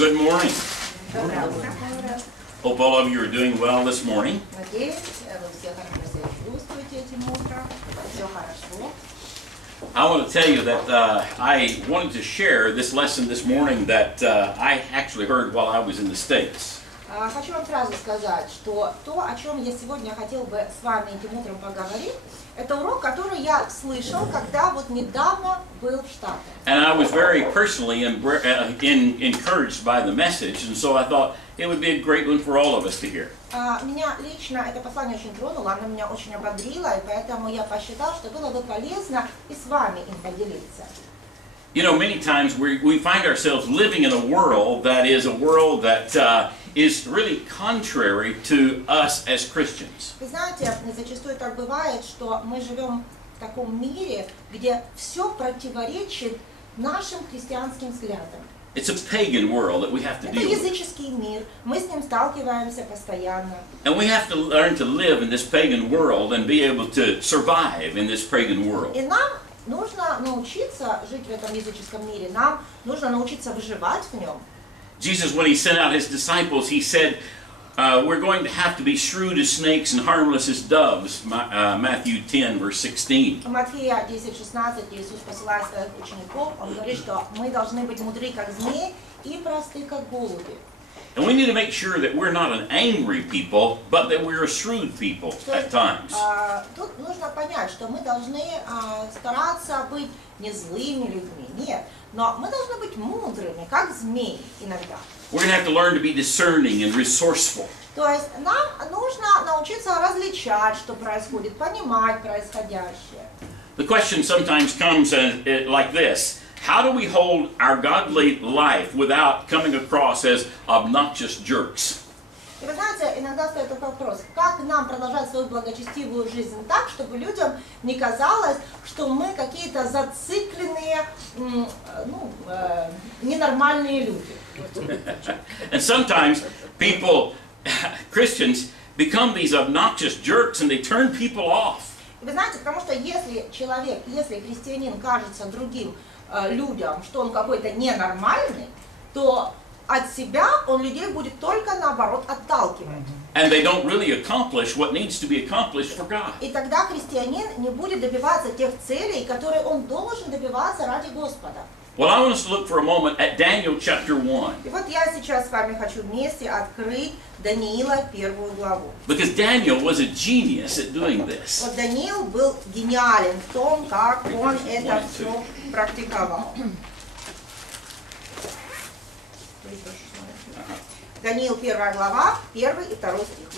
Good morning. Hope all of you are doing well this morning. I want to tell you that I wanted to share this lesson this morning that I actually heard while I was in the States. Хочу вам сразу сказать, что то, о чем я сегодня хотел бы с вами этим утром поговорить, это урок, который я слышал, когда вот недавно был в Штатах. And I was very personally encouraged by the message, and so I thought it would be a great one for all of us to hear. Меня лично это послание очень тронуло, оно меня очень ободрило, и поэтому я посчитал, что было бы полезно и с вами им поделиться. You know, many times we find ourselves living in a world that is is really contrary to us as Christians. Вы знаете, зачастую так бывает, что мы живем в таком мире, где все противоречит нашим христианским взглядам. It's a pagan world that we have to Это deal with. языческий мир, мы с ним сталкиваемся постоянно. And we have to learn to live in this pagan world and be able to survive in this pagan world. И нам нужно научиться жить в этом языческом мире, нам нужно научиться выживать в нем. Jesus, when he sent out his disciples, he said, we're going to have to be shrewd as snakes and harmless as doves, Matthew 10, verse 16. Матфея 10:16 Иисус посылает своих учеников, он говорит, что мы должны быть мудры, как змеи, и просты, как голуби. And we need to make sure that we're not an angry people, but that we're a shrewd people at times. Тут нужно понять, что мы должны стараться быть не злыми людьми, нет, но мы должны быть мудрыми, как змеи иногда. We're going to have to learn to be discerning and resourceful. То есть нам нужно научиться различать, что происходит, понимать происходящее. The question sometimes comes like this. How do we hold our godly life without coming across as obnoxious jerks? И вы знаете, иногда стоит такой вопрос, как нам продолжать свою благочестивую жизнь так, чтобы людям не казалось, что мы какие-то зацикленные, ненормальные люди. And sometimes people, Christians, become these obnoxious jerks and they turn people off. И вы знаете, потому что если христианин кажется другим людям, что он какой-то ненормальный, то от себя он людей будет только наоборот отталкивать. And they don't really accomplish what needs to be accomplished for God. И тогда христианин не будет добиваться тех целей, которые он должен добиваться ради Господа. Well, I want us to look for a moment at Daniel chapter 1. И вот я сейчас с вами хочу вместе открыть Даниила 1 главу. Because Daniel was a genius at doing this. Вот Даниил был гениален в том, как он это все практиковал. Даниил 1 глава, 1 и 2 стих.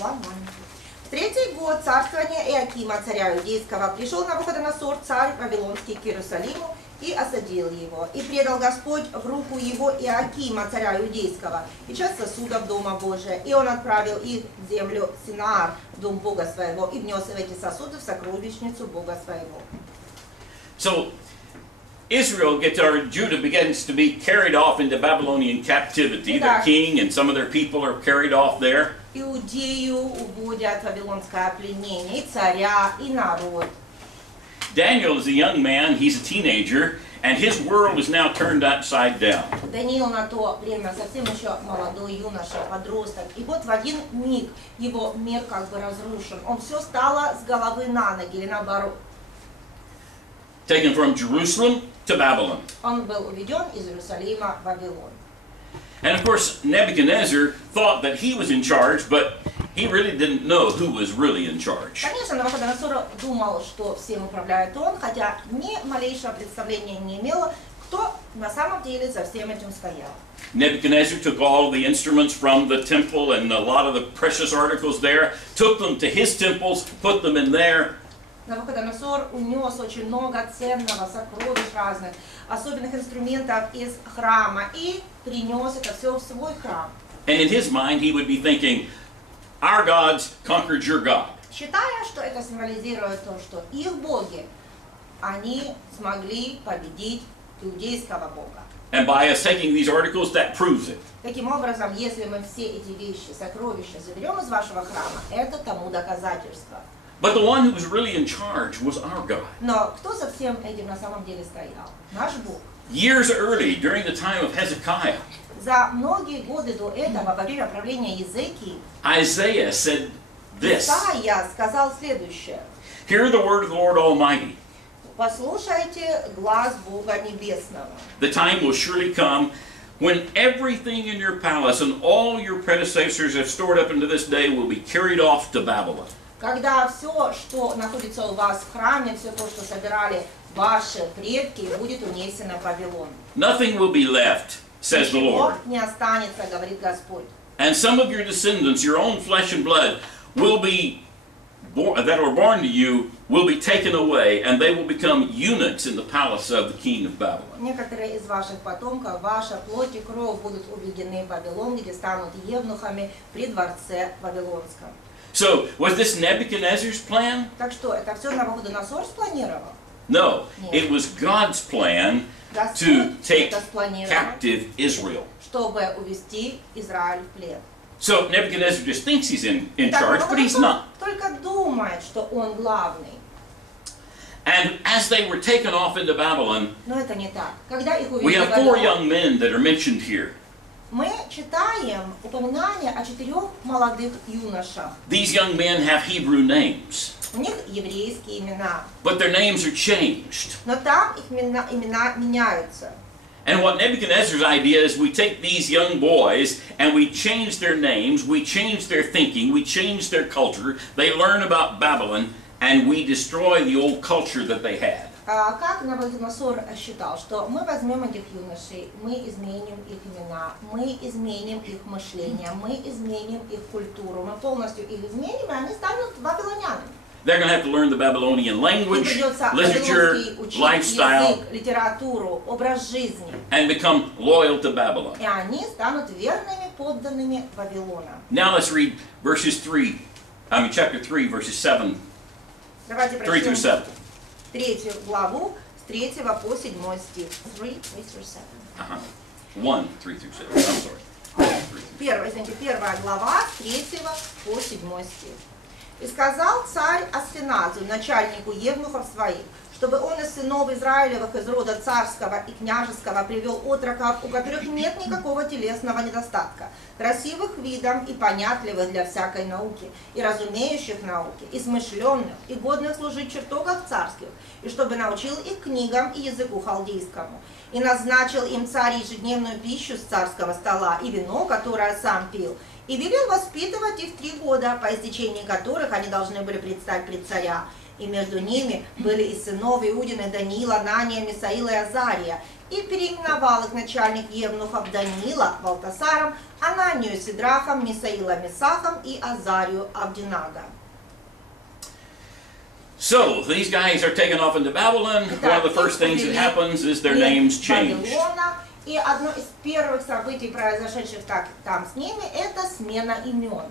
В третий год царствования Иакима, царя Иудейского, пришел Навуходоносор, царь Вавилонский, к Иерусалиму и осадил его. И предал Господь в руку его Иоакима, царя Иудейского, и часть сосудов Дома Божия. И он отправил их в землю Синаар, в дом Бога своего, и внес эти сосуды в сокровищницу Бога своего. So, Judah begins to be carried off into Babylonian captivity. Their king and some of their people are carried off there. Иудею уводят вавилонское пленение, и царя, и народ. Daniel is a young man, he's a teenager, and his world is now turned upside down. Даниил на то время совсем еще молодой юноша, подросток. И вот в один миг его мир как бы разрушен. Он все стало с головы на ноги, или наоборот. Taken from Jerusalem to Babylon. Он был уведен из Иерусалима в Вавилон. And of course, Nebuchadnezzar thought that he was in charge, but he really didn't know who was really in charge. Конечно, Навуходоносор думал, что всем управляет он, хотя ни малейшего представления не имел, кто на самом деле за всем этим стоял. Nebuchadnezzar took all the instruments from the temple and a lot of the precious articles there, took them to his temples, put them in there. Навуходоносор унес очень много ценного, сокровищ разных, особенных инструментов из храма и принес это все в свой храм. And in his mind he would be thinking, our gods conquered your God. Считая, что это символизирует то, что их боги, они смогли победить иудейского бога. And by us taking these articles, that proves it. Таким образом, если мы все эти вещи, сокровища заберем из вашего храма, это тому доказательство. But the one who was really in charge was our God. Но кто за всем этим на самом деле стоял? Наш Бог. Years early, during the time of Hezekiah, За многие годы до этого, во время правления Иезекии, Isaiah said this. Исаия сказал следующее. Hear the word of the Lord Almighty. Послушайте глас Бога Небесного. The time will surely come when everything in your palace and all your predecessors have stored up unto this day will be carried off to Babylon. Когда все, что находится у вас в храме, все то, что собирали ваши предки, будет унесено в Вавилон. Nothing will be left, says the Lord. Ничего не останется, говорит Господь. And some of your descendants, your own flesh and blood, will be that are born to you, will be taken away, and they will become eunuchs in the palace of the king of Babylon. Некоторые из ваших потомков, ваша плоть и кровь будут уведены в Вавилон, где станут евнухами при дворце Вавилонском. So, was this Nebuchadnezzar's plan? Так что, это все Навуходоносор спланировал? No, Нет. it was God's plan to Господь take это спланировал, captive Israel. чтобы увести Израиль в плен. So Nebuchadnezzar just thinks he's in Итак, charge, but he's Навуходоносор not. только думает, что он главный. And as they were taken off into Babylon, Но это не так. Когда их we увели в have 4 Вавилон, young men that are mentioned here. мы читаем упоминание о 4 молодых юношах. These young men have Hebrew names, У них еврейские имена, but their names are changed. но там их имена меняются. And what Nebuchadnezzar's idea is, we take these young boys and we change their names, we change their thinking, we change their culture, they learn about Babylon, and we destroy the old culture that they had. Как Навуходоносор считал, что мы возьмем этих юношей, мы изменим их имена, мы изменим их мышление, мы изменим их культуру, мы полностью их изменим, и они станут вавилонянами. They're going to have to learn the Babylonian Им language, придется literature, вавилонский учить lifestyle, язык, литературу, образ жизни. and become loyal to Babylon. И они станут верными подданными Вавилона. Now let's read chapter 3, verses 7, Давайте 3 through прочтем 7. 3 главу с 3 по 7 стих. 3 through 7. 1, 3 through 7. I'm sorry. Первая глава с 3 по 7 стих. «И сказал царь Асфеназу, начальнику евнухов своих, чтобы он из сынов Израилевых из рода царского и княжеского привел отроков, у которых нет никакого телесного недостатка, красивых видом и понятливых для всякой науки, и разумеющих науки, и смышленных, и годных служить в чертогах царских, и чтобы научил их книгам и языку халдейскому. И назначил им царь ежедневную пищу с царского стола, и вино, которое сам пил, и велел воспитывать их 3 года, по истечении которых они должны были предстать пред царя. И между ними были из сынов Иудины Даниила, Анания, Мисаила и Азария. И переименовал их начальник евнухов Даниила Валтасаром, Ананию Сидрахом, Мисаила Месахом и Азарию Авдинага. So, these guys are taken off into Babylon. One of the first things that happens is their names change. И одно из первых событий, произошедших там с ними, это смена имен.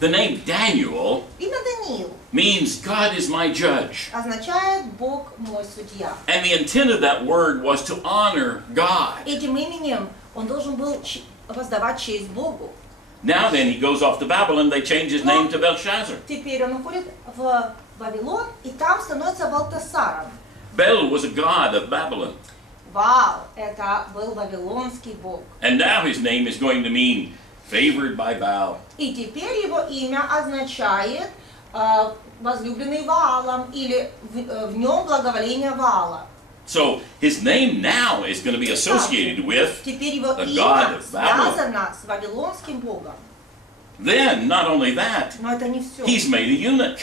The name Daniel Имя Даниил means God is my judge. означает Бог мой судья. And the intent of that word was to honor God. Этим именем он должен был воздавать честь Богу. Now then, he goes off to Babylon, they change his name to Belshazzar. Теперь он уходит в Вавилон, и там становится Валтасаром. Bel was a god of Babylon. Ваал – это был вавилонский бог. And now his name is going to mean favored by Baal. И теперь его имя означает возлюбленный Ваалом, или в нем благоволение Ваала. So his name now is going to be associated with Теперь его the имя god of Babylon. связано с вавилонским богом. Then, not only that, Но это не все. he's made a eunuch.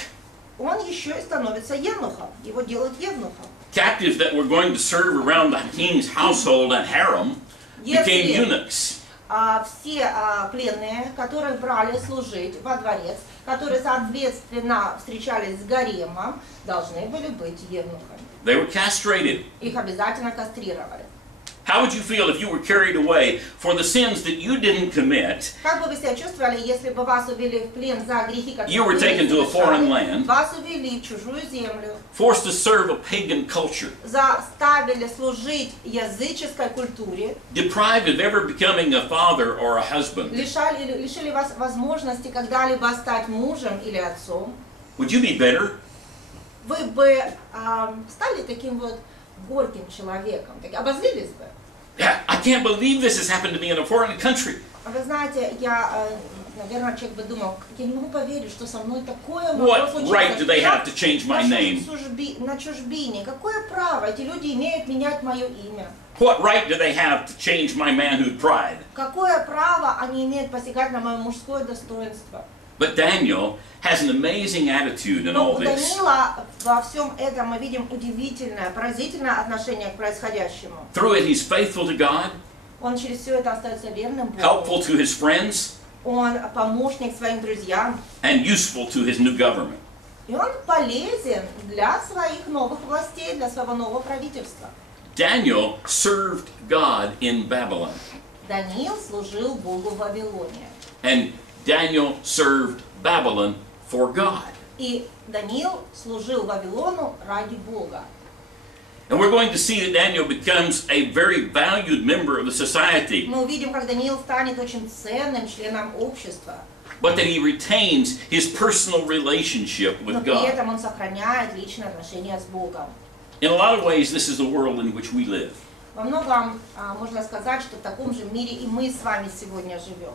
Он еще и становится евнухом. Его делают евнухом. Captives that were going to serve around the king's household and harem became eunuchs. Все пленные, которых брали служить во дворец, которые, соответственно, встречались с гаремом, должны были быть евнухами. They were castrated. Их обязательно кастрировали. How would you feel if you were carried away for the sins that you didn't commit? Как бы вы себя чувствовали, если бы вас увели в плен за грехи, которые You were вы taken to a foreign совершали, land, вас увели в чужую землю, forced to serve a pagan culture, заставили служить языческой культуре, deprived of ever becoming a father or a husband? лишили вас возможности когда-либо стать мужем или отцом? Would you be bitter? Вы бы стали таким вот горьким человеком, обозлились бы. I can't believe this has happened to me in a foreign country. Вы знаете, наверное, человек бы думал, я не могу поверить, что со мной такое What right do they have to change my name? На чужбине. Какое право эти люди имеют менять мое имя? What right do they have to change my manhood pride? Какое право они имеют посягать на мое мужское достоинство? But Daniel has an amazing attitude in Но all у this. Даниила во всем этом мы видим удивительное, поразительное отношение к происходящему. Through it, he's faithful to God, Он через все это остается верным Богу. helpful to his friends, Он помощник своим друзьям. and useful to his new government. И он полезен для своих новых властей, для своего нового правительства. Daniel served God in Babylon, Даниил служил Богу в Вавилоне. and Daniel served Babylon for God. И Даниил служил Вавилону ради Бога. And we're going to see that Daniel becomes a very valued member of the society, Мы увидим, как Даниил станет очень ценным членом общества. but that he retains his personal relationship Но with при God. этом он сохраняет личные отношения с Богом. In a lot of ways, this is the world in which we live. Во многом можно сказать, что в таком же мире и мы с вами сегодня живем.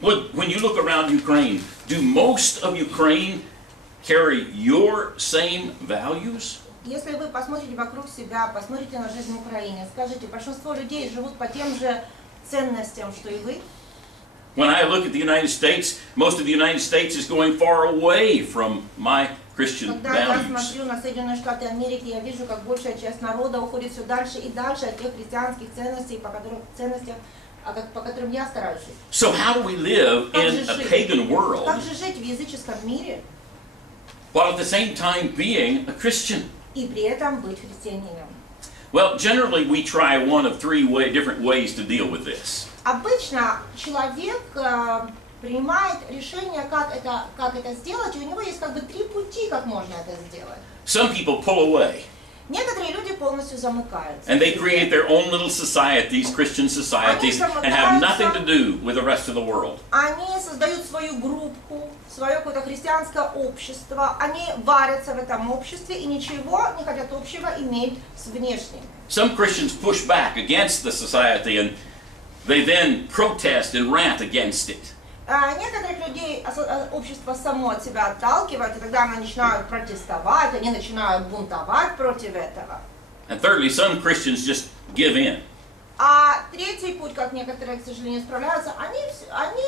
When you look around Ukraine, do most of Ukraine carry your same values? Если вы посмотрите вокруг себя, посмотрите на жизнь в Украине, скажите, большинство людей живут по тем же ценностям, что и вы? When I look at the United States, most of the United States is going far away from my Christian Когда я values. смотрю на Соединенные Штаты Америки, я вижу, как большая часть народа уходит все дальше и дальше от тех христианских ценностей, по которым я стараюсь жить. So how do we live in a pagan world Как же жить в языческом мире while at the same time being a Christian? и при этом быть христианином? Well, generally we try one of three different ways to deal with this. Обычно человек принимает решение, как это сделать, и у него есть как бы три пути, как можно это сделать. Some people pull away, Некоторые люди полностью замыкаются. and they create their own little societies, Christian societies, and have nothing to do with the rest of the world. Они создают свою группу, свое какое-то христианское общество, они варятся в этом обществе и ничего не хотят общего иметь с внешним. Some Christians push back against the society, and they then protest and rant against it. Некоторых людей общество само от себя отталкивает, и тогда они начинают протестовать, они начинают бунтовать против этого. And thirdly, some Christians just give in. А третий путь, как некоторые, к сожалению, справляются, они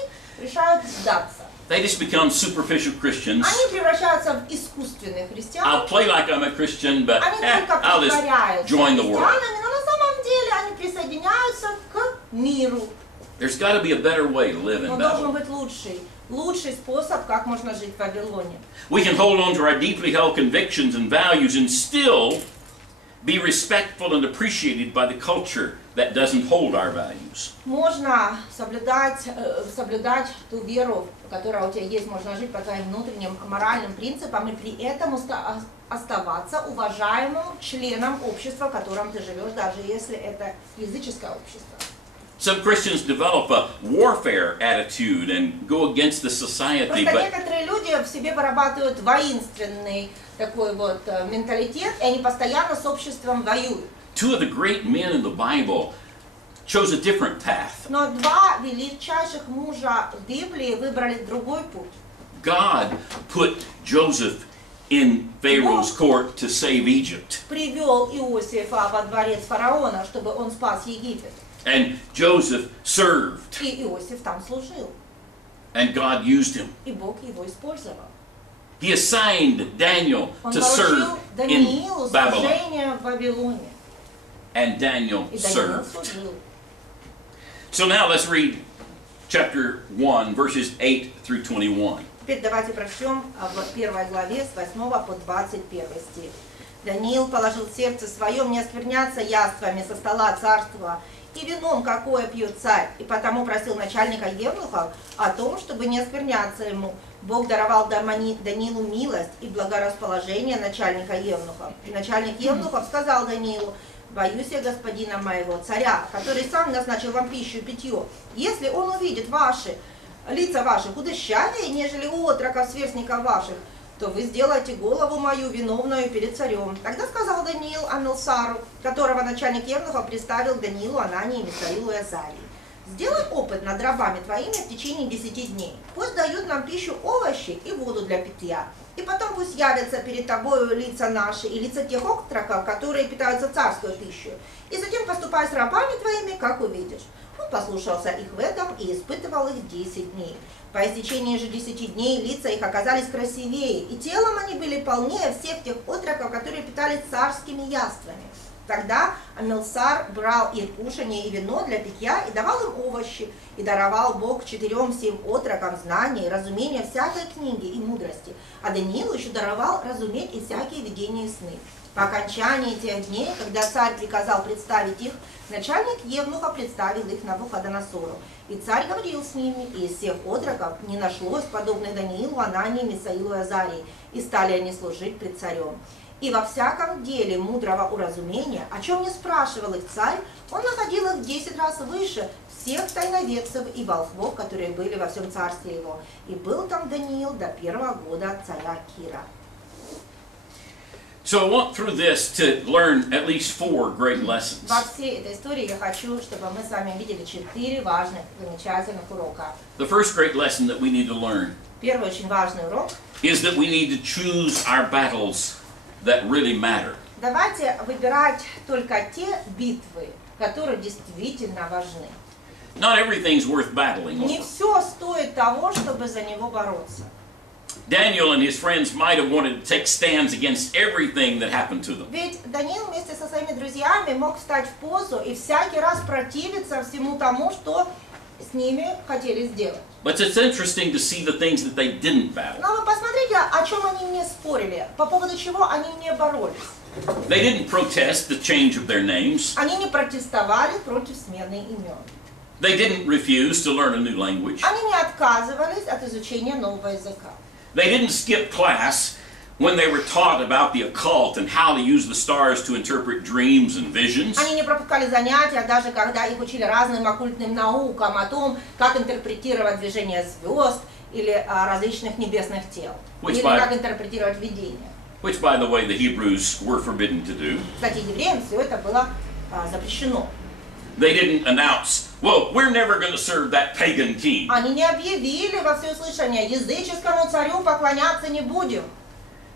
решают сдаться. They just become superficial Christians. Они превращаются в искусственных христиан. I'll play like I'm a Christian, but Они только I'll just притворяются join the world. христианами, но на самом деле они присоединяются к миру. There's got to be a better way to live in Но должен Babylon. быть лучший способ, как можно жить в Вавилоне. We can hold on to our deeply held convictions and values and still be respectful and appreciated by the culture that doesn't hold our values. Можно соблюдать ту веру, которая у тебя есть, можно жить по твоим внутренним моральным принципам и при этом оставаться уважаемым членом общества, в котором ты живешь, даже если это языческое общество. Some Christians develop a warfare attitude and go against the society, Просто but некоторые люди в себе вырабатывают воинственный такой вот менталитет, и они постоянно с обществом воюют. two of the great men in the Bible chose a different path. Но два величайших мужа в Библии выбрали другой путь. God put Joseph in Pharaoh's court to save Egypt. Привел Иосифа во дворец фараона, чтобы он спас Египет. And Joseph served, И Иосиф там служил. and God used him. И Бог его использовал. He assigned Daniel Он to поручил serve Даниилу in Babylon, служение в Вавилоне. and Daniel И Даниил served. служил. So now let's read chapter 1, verses 8 through 21. Теперь давайте прочтем в первой главе с 8 по 21 стих. Даниил положил в сердце своем не оскверняться яствами со стола царства и вином, какое пьет царь, и потому просил начальника евнухов о том, чтобы не оскверняться ему. Бог даровал Даниилу милость и благорасположение начальника евнухов. И начальник евнухов сказал Даниилу: «Боюсь я господина моего царя, который сам назначил вам пищу и питье. Если он увидит лица ваши худощавее, нежели у отроков сверстников ваших, то вы сделаете голову мою виновную перед царем. Тогда сказал Даниил Амилсару, которого начальник евнуха представил Даниилу, Анании, Мисаилу и Азарии: сделай опыт над рабами твоими в течение 10 дней. Пусть дают нам пищу, овощи и воду для питья. И потом пусть явятся перед тобою лица наши и лица тех отроков, которые питаются царской пищей. И затем поступай с рабами твоими, как увидишь. Он послушался их в этом и испытывал их 10 дней. По истечении же 10 дней лица их оказались красивее, и телом они были полнее всех тех отроков, которые питались царскими яствами. Тогда Амилсар брал их кушанье и вино для питья и давал им овощи, и даровал Бог 4-7 отрокам знания и разумения всякой книги и мудрости, а Даниилу еще даровал разуметь и всякие видения и сны. По окончании тех дней, когда царь приказал представить их, начальник евнуха представил их Навуходоносору. И царь говорил с ними, и из всех отроков не нашлось подобных Даниилу, Анании, Мисаилу и Азарии, и стали они служить пред царем. И во всяком деле мудрого уразумения, о чем не спрашивал их царь, он находил их в 10 раз выше всех тайноведцев и волхвов, которые были во всем царстве его. И был там Даниил до 1-го года царя Кира. So I want through this to learn at least 4 great lessons. Во всей этой истории я хочу, чтобы мы с вами видели 4 важных, замечательных урока. The first great lesson that we need to learn Первый очень важный урок is that we need to choose our battles that really matter. Давайте выбирать только те битвы, которые действительно важны. Not everything's worth battling Не over. все стоит того, чтобы за него бороться. Daniel and his friends might have wanted to take stands against everything that happened to them. Ведь Даниил вместе со своими друзьями мог встать в позу и всякий раз противиться всему тому, что с ними хотели сделать. But it's interesting to see the things that they didn't battle. Но вы посмотрите, о чем они не спорили, по поводу чего они не боролись. They didn't protest the change of their names. Они не протестовали против смены имен. They didn't refuse to learn a new language. Они не отказывались от изучения нового языка. They didn't skip class when they were taught about the occult and how to use the stars to interpret dreams and visions. Они не пропускали занятия, даже когда их учили разным оккультным наукам о том, как интерпретировать движение звезд или различных небесных тел, или как интерпретировать видения. Which, by the way, the Hebrews were forbidden to do. Кстати, евреям все это было запрещено. They didn't announce, well, we're never going to serve that pagan king. Они не объявили во всеуслышание: языческому царю поклоняться не будем.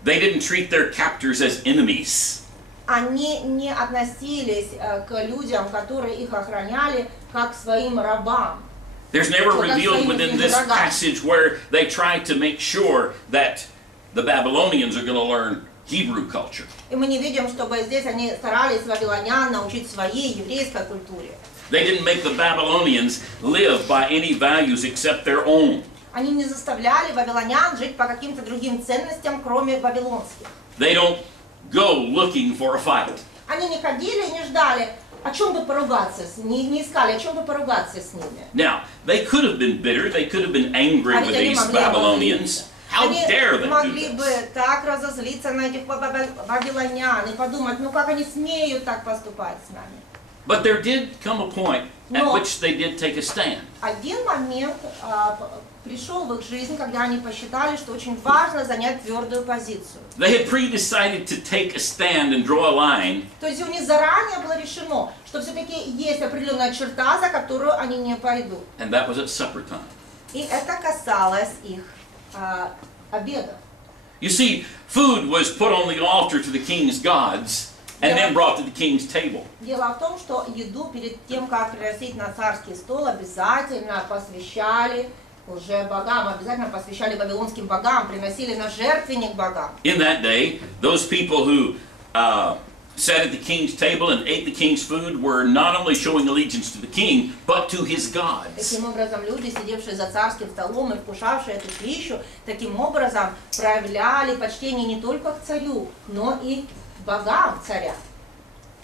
They didn't treat their captors as enemies. Они не относились к людям, которые их охраняли, как к своим рабам. There's never revealed within this passage where they tried to make sure that the Babylonians are going to learn Hebrew culture. И мы не видим, чтобы здесь они старались вавилонян научить своей еврейской культуре. They didn't make the Babylonians live by any values except their own. Они не заставляли вавилонян жить по каким-то другим ценностям, кроме вавилонских. They don't go looking for a fight. Они не ходили и не ждали, о чем бы поругаться, не искали, о чем бы поругаться с ними. Now, they could have been bitter, they could have been angry with these Babylonians. How dare they Они do могли бы this? так разозлиться на этих вавилонян и подумать, ну как они смеют так поступать с нами. But there did come a point at which they did take a stand. Один момент пришел в их жизнь, когда они посчитали, что очень важно занять твердую позицию. They had pre-decided to take a stand and draw a line. То есть у них заранее было решено, что все-таки есть определенная черта, за которую они не пойдут. And that was at supper time. И это касалось их обедов. You see, food was put on the altar to the king's gods and then brought to the king's table. Дело в том, что еду перед тем, как приносить на царский стол, обязательно посвящали уже богам, обязательно посвящали вавилонским богам, приносили на жертвенник богам. In that day, those people who sat at the king's table and ate the king's food were not only showing allegiance to the king, but to his gods. Таким образом, люди, сидевшие за царским столом и вкушавшие эту пищу, таким образом проявляли почтение не только к царю, но и к богам царя.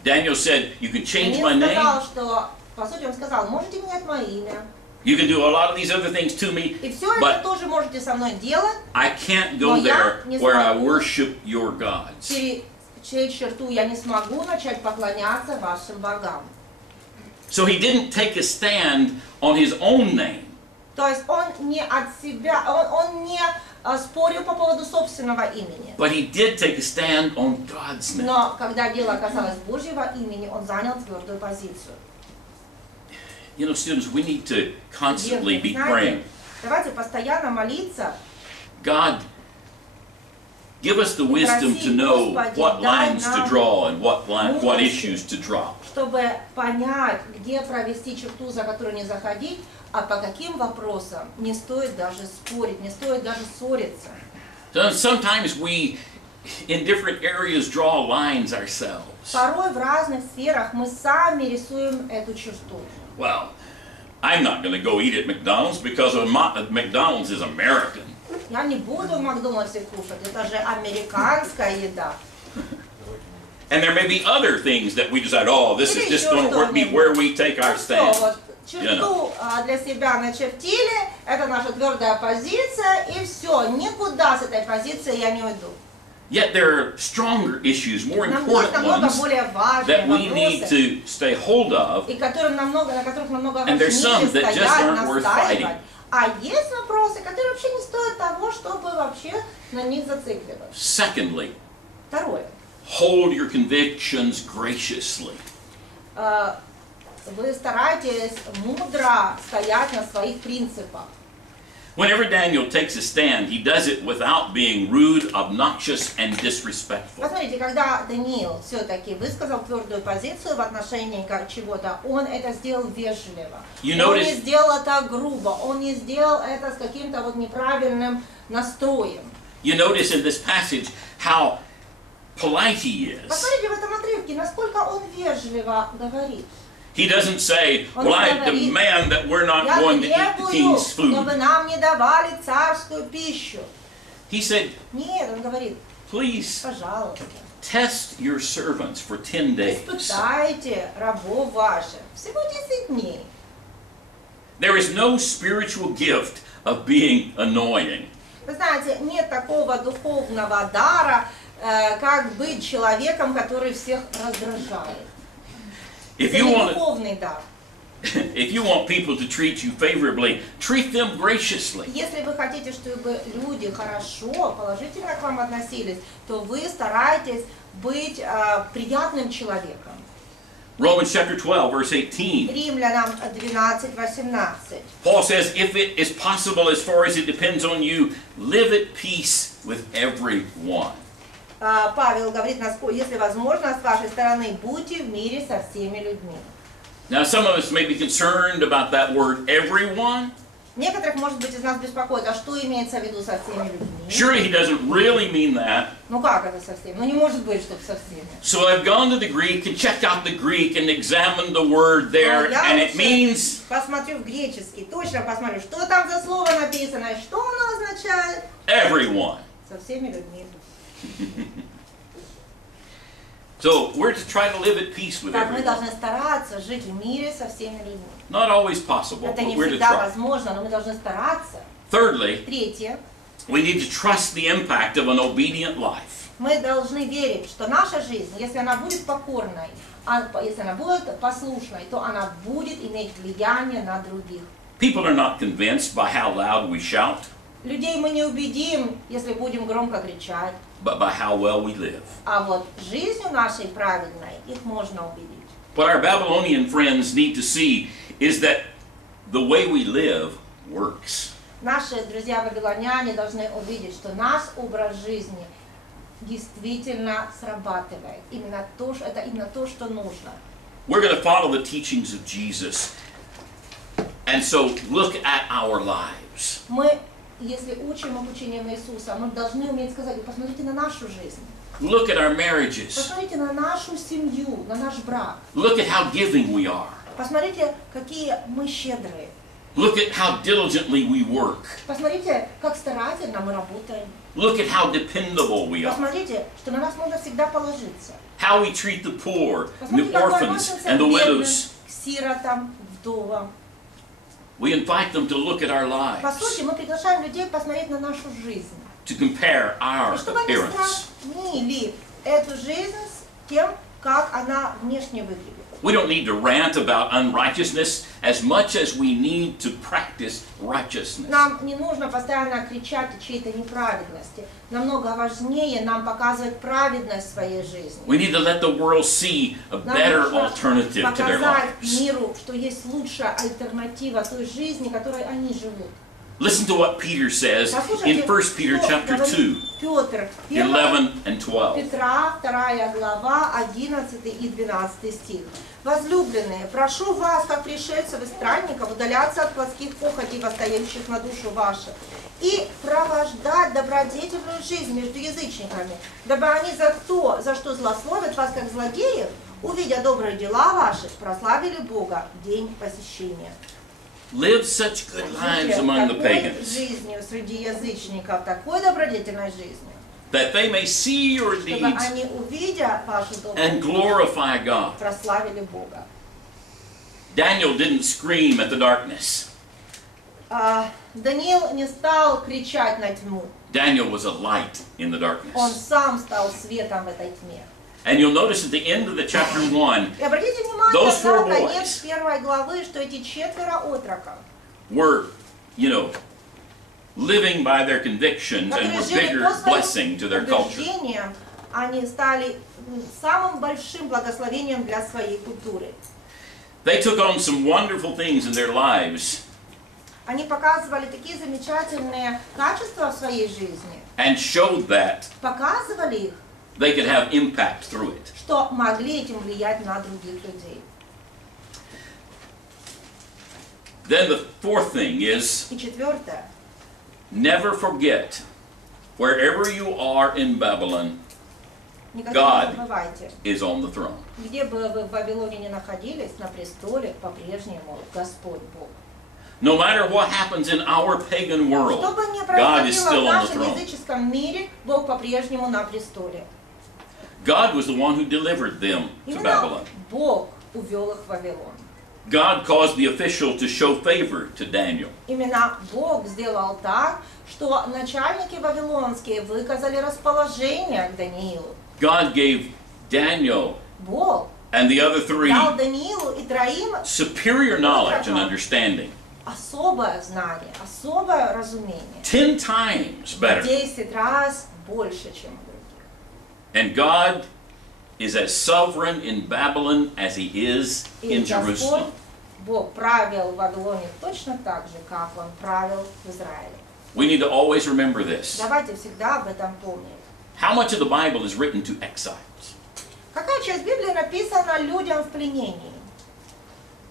Daniel said, you can change my Даниил сказал, name, что, по сути, он сказал, можете менять мое имя. you can do a lot of these other things to me, И все это but тоже можете со мной делать. I can't go there where I worship your gods. Через черту я не смогу начать поклоняться вашим богам. So he didn't take a stand on his own name. То есть он не от себя, он не спорил по поводу собственного имени. But he did take a stand on God's name. Но когда дело касалось Божьего имени, он занял твердую позицию. You know, students, we need to constantly be Знаете, praying. давайте постоянно молиться. God, give us the wisdom to know what lines to draw and what issues to drop. Чтобы понять, где провести черту, за которую не заходить, а по каким вопросам не стоит даже спорить, не стоит даже ссориться. So sometimes we, in different areas, draw lines ourselves. Порой в разных сферах мы сами рисуем эту черту. Well, I'm not going to go eat at McDonald's because McDonald's is American. Я не буду в Макдональдсе кушать, это же американская еда. And there may be other things that we decide, oh, this is just going to be where we take our stand. Черту для себя начертили, это наша твердая позиция, и все, никуда с этой позиции я не уйду. Yet there are stronger issues, more important намного ones более важные that we need вопросы, to stay hold of. и на которых намного And there's some важнее that just стоять, aren't worth fighting. настаивать. А есть вопросы, которые вообще не стоят того, чтобы вообще на них зацикливаться. Secondly, Второе. hold your convictions graciously. Вы стараетесь мудро стоять на своих принципах. Whenever Daniel takes a stand, he does it without being rude, obnoxious, and disrespectful. Посмотрите, когда Даниил все-таки высказал твердую позицию в отношении чего-то, он это сделал вежливо. Он не сделал это грубо, он не сделал это с каким-то вот неправильным настроем. You notice in this passage how polite he is. Посмотрите в этом отрывке, насколько он вежливо говорит. He doesn't say, well, I demand that we're not going to eat the king's food. Чтобы нам не давали царскую пищу. He said, Нет, он говорит, please пожалуйста, test your servants for 10 days. испытайте рабов ваших всего 10 дней. There is no spiritual gift of being annoying. Вы знаете, нет такого духовного дара, как быть человеком, который всех раздражает. If you want people to treat you favorably, treat them graciously. Если вы хотите, чтобы люди хорошо, положительно к вам относились, то вы стараетесь быть приятным человеком. Romans chapter 12, verse 18. Римлянам 12:18. Paul says, if it is possible, as far as it depends on you, live at peace with everyone. Павел говорит, если возможно, с вашей стороны, будьте в мире со всеми людьми. Now, some of us may be concerned about that word, everyone. Некоторых, может быть, из нас беспокоит, а что имеется в виду со всеми людьми? Surely he doesn't really mean that. Ну как это со всеми? Ну не может быть, чтобы со всеми. So I've gone to the Greek and checked out the Greek and examined the word there, and it means... Посмотрю в греческий, точно посмотрю, что там за слово написано, и что оно означает. Everyone. Со всеми людьми. So we're to try to live at peace with Так мы everyone. должны стараться жить в мире со всеми людьми. Not always possible, Это but не we're to всегда try. возможно, но мы должны стараться. Thirdly, Третье. we need to trust the impact of an obedient life. Мы должны верить, что наша жизнь, если она будет покорной, если она будет послушной, то она будет иметь влияние на других. People are not convinced by how loud we shout, Людей мы не убедим, если будем громко кричать. but by how well we live. А вот жизнью нашей праведной их можно убедить. What our Babylonian friends need to see is that the way we live works. Наши друзья-вавилоняне должны увидеть, что наш образ жизни действительно срабатывает. Это именно то, что нужно. We're going to follow the teachings of Jesus. And so look at our lives. Мы, если учим обучением Иисуса, мы должны уметь сказать, посмотрите на нашу жизнь. Look at our marriages. Посмотрите на нашу семью, на наш брак. Look at how giving we are. Посмотрите, какие мы щедрые. Look at how diligently we work. Посмотрите, как старательно мы работаем. Look at how dependable we are. Посмотрите, что на нас можно всегда положиться. How we treat the poor, and Посмотрите, the как мы orphans, относимся and к the бедным, widows. к сиротам, вдовам. We invite them to look at our По lives, сути, мы приглашаем людей посмотреть на нашу жизнь. to compare our И чтобы они appearance. сравнили эту жизнь с тем, как она внешне выглядит. We don't need to rant about unrighteousness as much as we need to practice righteousness. Нам не нужно постоянно кричать о чьей-то неправедности. Намного важнее нам показывать праведность в своей жизни. We need to let the world see a better alternative to their показать lives. миру, что есть лучшая альтернатива той жизни, которой они живут. Listen to what Peter says in 1 Peter chapter 2, Петр, 11 and 12. Петра, 2 глава, 11 и 12 стих. Возлюбленные, прошу вас, как пришельцев и странников, удаляться от плотских похотей, восстающих на душу вашу, и провождать добродетельную жизнь между язычниками, дабы они за то, за что злословят вас, как злодеев, увидя добрые дела ваши, прославили Бога в день посещения. Live such good lives among the pagans, жизнью среди язычников, такой добродетельной жизнью, that they may see your чтобы deeds они, увидя вашу and доброту, glorify God. прославили Бога. Daniel didn't scream at the darkness. Даниил не стал кричать на тьму. Daniel was a light in the Он darkness. сам стал светом в этой тьме. And you'll notice at the end of the chapter 1, И обратите внимание Those four на конец boys 1 главы, что эти 4 отроков, were, living by their convictions and которые were жили bigger по blessing to their своим culture. убеждениям, они стали самым большим благословением для своей культуры. They took on some wonderful things in their lives Они показывали такие замечательные качества в своей жизни, and showed that показывали их, they could have impact through it. что могли этим влиять на других людей. Then the fourth thing is, И 4. never forget, wherever you are in Babylon, Никогда God не забывайте, is on the throne. где бы вы в Вавилоне не находились, на престоле по-прежнему Господь Бог. No matter what happens in our pagan world, Что бы ни God is происходило в still on the нашем throne. языческом мире, Бог по-прежнему на престоле. God was the one who delivered them to Именно Babylon. Бог увел их в Вавилон. God caused the official to show favor to Daniel. Именно Бог сделал так, что начальники вавилонские выказали расположение к Даниилу. God gave Daniel Бог and the other three дал Даниилу и троим superior knowledge and understanding. особое знание, особое разумение. 10 times better. 10 раз больше, чем других. And God is as sovereign in Babylon as he is И in Господь, Jerusalem. Бог правил в Вавилоне точно так же, как Он правил в Израиле. We need to always remember this. Давайте всегда об этом помнить. How much of the Bible is written to exiles? Какая часть Библии написана людям в пленении?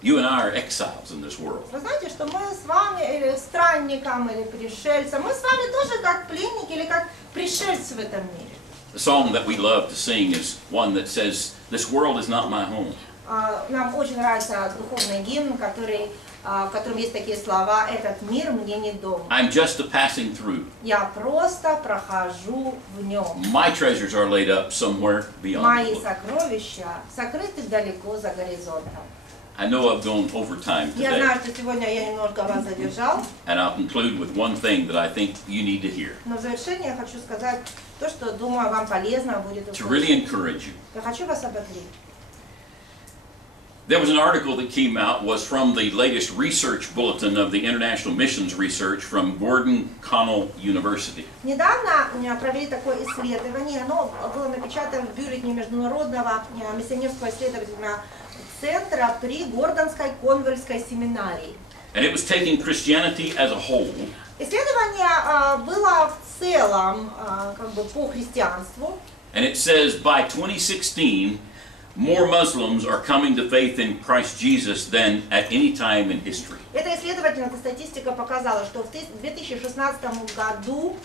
You and I are exiles in this world. Вы знаете, что мы с вами, или странникам, или пришельцам, мы с вами тоже как пленники, или как пришельцы в этом мире. The song that we love to sing is one that says, "This world is not my home." Нам очень нравится духовный гимн, в котором есть такие слова: «Этот мир мне не дом. I'm just a passing through. Я просто прохожу в нем. My treasures are laid up somewhere beyond the Мои book." сокровища сокрыты далеко за горизонтом». I know I've gone overtime Я today, знаю, что сегодня я немножко вас задержал, and I'll conclude with one thing that I think you need to hear но в завершение я хочу сказать то, что, думаю, вам полезно будет to really услышать. encourage you. Я хочу вас ободрить. There was an article that came out, was from the latest research bulletin of the International Missions Research from Gordon Connell University. Недавно провели такое исследование, оно было напечатано в бюллетене Международного миссионерского исследовательного центра при Гордонской Конвельской семинарии. And it was taking Christianity as a whole Исследование было в целом как бы по христианству. And it says by 2016, more Muslims are coming to faith in Christ Jesus than at any time in history. Эта исследовательная статистика показала, что в 2016 году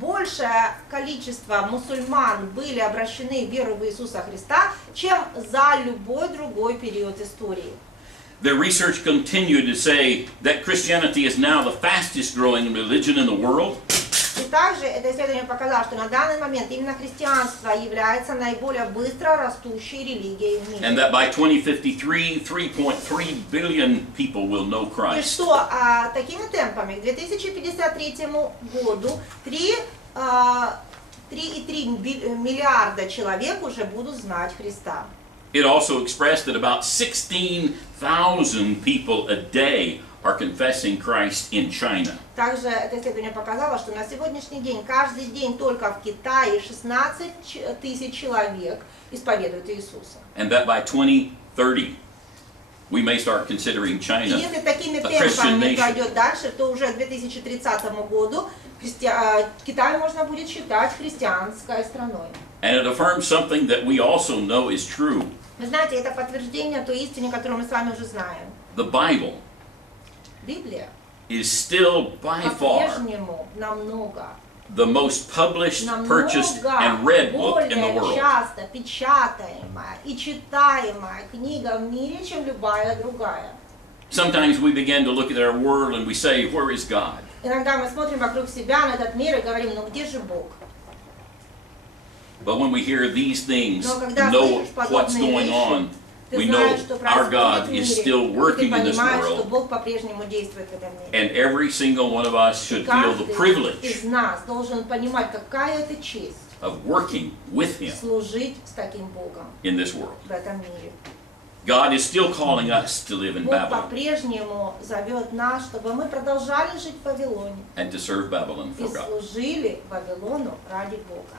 большее количество мусульман были обращены в веру в Иисуса Христа, чем за любой другой период истории. The research continued to say that Christianity is now the fastest growing religion in the world. И также это исследование показало, что на данный момент именно христианство является наиболее быстро растущей религией в мире. And that by 2053, 3.3 billion people will know И Christ. что такими темпами к 2053 году 3,3 миллиарда человек уже будут знать Христа. It also expressed that about 16,000 people a day are confessing Christ in China. Также это исследование показало, что на сегодняшний день, каждый день только в Китае 16 тысяч человек исповедуют Иисуса. And that by 2030, we may start considering И China если такими a Christian темпами nation. пойдет дальше, то уже к 2030 году Китай можно будет считать христианской страной. And it affirms something that we also know is true. Вы знаете, это подтверждение той истине, которую мы с вами уже знаем. The Bible Библия is still by far по-прежнему намного the most published, purchased, and read book in the более world. часто печатаемая и читаемая книга в мире, чем любая другая. Sometimes we begin to look at our world and we say, where is God? Иногда мы смотрим вокруг себя на этот мир и говорим, ну где же Бог? But when we hear these things, Но когда know слышишь what's подобные going on, ты we знаешь, know что our происходит God в is мире, still и ты working in this понимаешь, что world. Бог по-прежнему действует в этом мире. And every single one of us should feel the Каждый privilege из нас должен понимать, какая это честь of working with Him служить с таким Богом in this world. в этом мире. God is still calling us to live in Бог Babylon по-прежнему зовет нас, чтобы мы продолжали жить в Вавилоне and to serve Babylon и for God. служили Вавилону ради Бога.